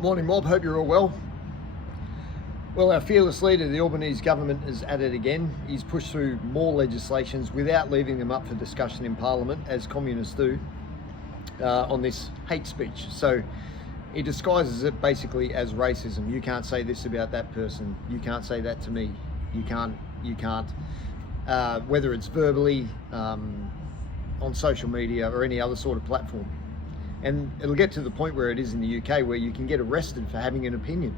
Morning mob, hope you're all well. Well, our fearless leader, the Albanese government, is at it again. He's pushed through more legislations without leaving them up for discussion in Parliament, as communists do, on this hate speech. So he disguises it basically as racism. You can't say this about that person. You can't say that to me. You can't. Whether it's verbally, on social media or any other sort of platform. And it'll get to the point where it is in the UK, where you can get arrested for having an opinion.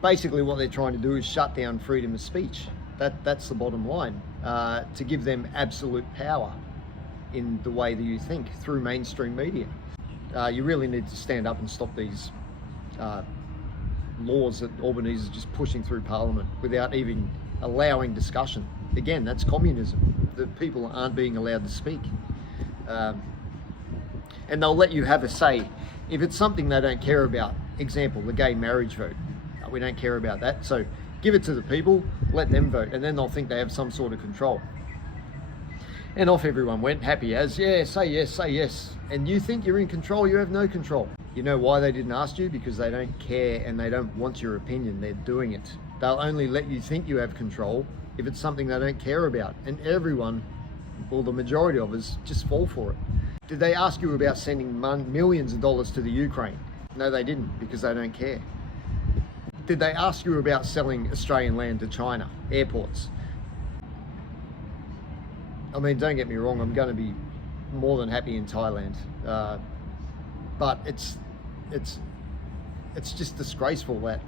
Basically what they're trying to do is shut down freedom of speech. That's the bottom line, to give them absolute power in the way that you think through mainstream media. You really need to stand up and stop these laws that Albanese is just pushing through Parliament without even allowing discussion. Again, that's communism. The people aren't being allowed to speak. And they'll let you have a say if it's something they don't care about. Example, the gay marriage vote. We don't care about that. So give it to the people, let them vote, and then they'll think they have some sort of control. And off everyone went, happy as, yeah, say yes, say yes. And you think you're in control, you have no control. You know why they didn't ask you? Because they don't care and they don't want your opinion. They're doing it. They'll only let you think you have control if it's something they don't care about. And everyone, well, the majority of us, just fall for it. Did they ask you about sending millions of dollars to the Ukraine? No, they didn't, because they don't care. Did they ask you about selling Australian land to China, airports? I mean, don't get me wrong, I'm going to be more than happy in Thailand. But it's just disgraceful that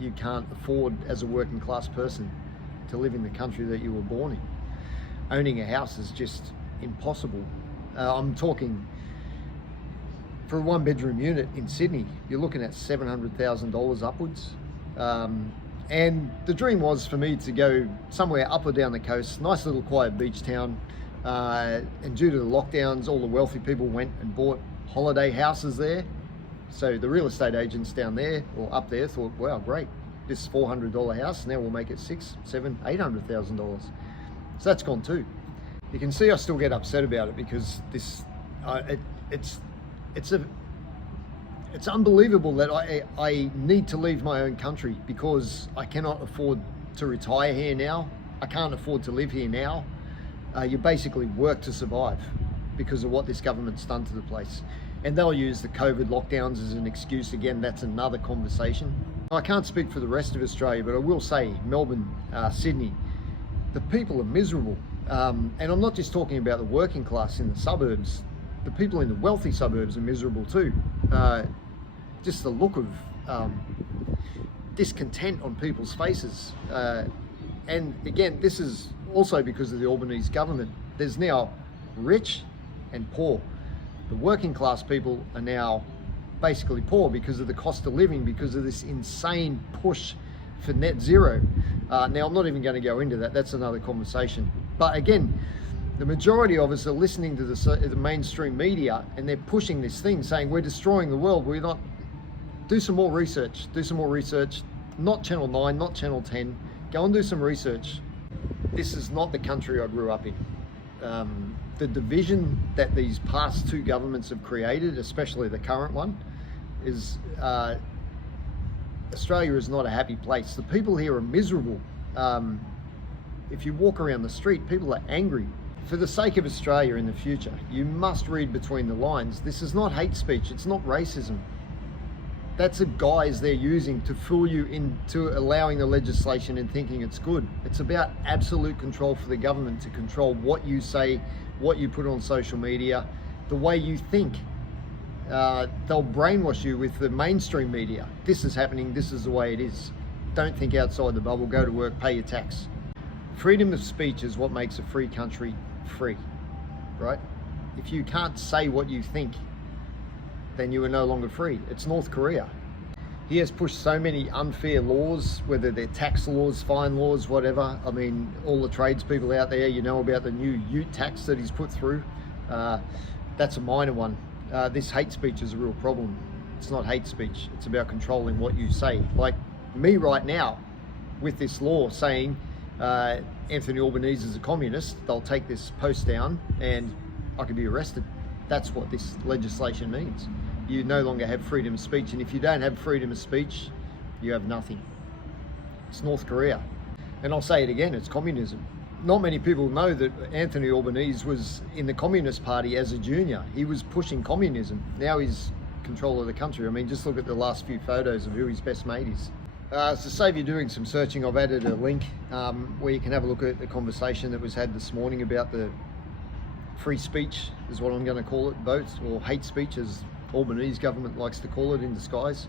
you can't afford, as a working class person, to live in the country that you were born in. Owning a house is just impossible. I'm talking, for a one-bedroom unit in Sydney, you're looking at $700,000 upwards. And the dream was for me to go somewhere up or down the coast, nice little quiet beach town. And due to the lockdowns, all the wealthy people went and bought holiday houses there. So the real estate agents down there or up there thought, wow, great, this $400 house, now we'll make it $600,000, $700,000, $800,000. So that's gone too. You can see I still get upset about it because this, it's unbelievable that I need to leave my own country because I cannot afford to retire here now. I can't afford to live here now. You basically work to survive because of what this government's done to the place. And they'll use the COVID lockdowns as an excuse again. That's another conversation. I can't speak for the rest of Australia, but I will say Melbourne, Sydney, the people are miserable. And I'm not just talking about the working class in the suburbs. The people in the wealthy suburbs are miserable too. Just the look of discontent on people's faces. And again, this is also because of the Albanese government. There's now rich and poor. The working class people are now basically poor because of the cost of living, because of this insane push for net zero. Now, I'm not even going to go into that. That's another conversation. But again, the majority of us are listening to the mainstream media, and they're pushing this thing saying we're destroying the world. We're not. Do some more research. Do some more research. Not Channel 9, not Channel 10. Go and do some research. This is not the country I grew up in. The division that these past two governments have created, especially the current one, is Australia is not a happy place. The people here are miserable. If you walk around the street, people are angry. For the sake of Australia in the future, you must read between the lines. This is not hate speech. It's not racism. That's a guise they're using to fool you into allowing the legislation and thinking it's good. It's about absolute control for the government to control what you say, what you put on social media, the way you think. They'll brainwash you with the mainstream media. This is happening, this is the way it is. Don't think outside the bubble, go to work, pay your tax. Freedom of speech is what makes a free country free, right? If you can't say what you think, then you are no longer free. It's North Korea. He has pushed so many unfair laws, whether they're tax laws, fine laws, whatever. I mean, all the tradespeople out there, you know about the new ute tax that he's put through. That's a minor one. This hate speech is a real problem. It's not hate speech. It's about controlling what you say. Like me right now, with this law saying Anthony Albanese is a communist, they'll take this post down and I could be arrested. That's what this legislation means. you no longer have freedom of speech. And if you don't have freedom of speech, you have nothing. It's North Korea. And I'll say it again, it's communism. Not many people know that Anthony Albanese was in the Communist Party as a junior. He was pushing communism. Now he's control of the country. I mean, just look at the last few photos of who his best mate is. To save you doing some searching, I've added a link where you can have a look at the conversation that was had this morning about the free speech, is what I'm going to call it, vote, or hate speech, as Albanese government likes to call it in disguise.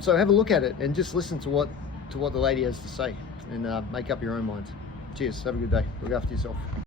So have a look at it and just listen to what the lady has to say, and make up your own mind. Cheers, have a good day, look after yourself.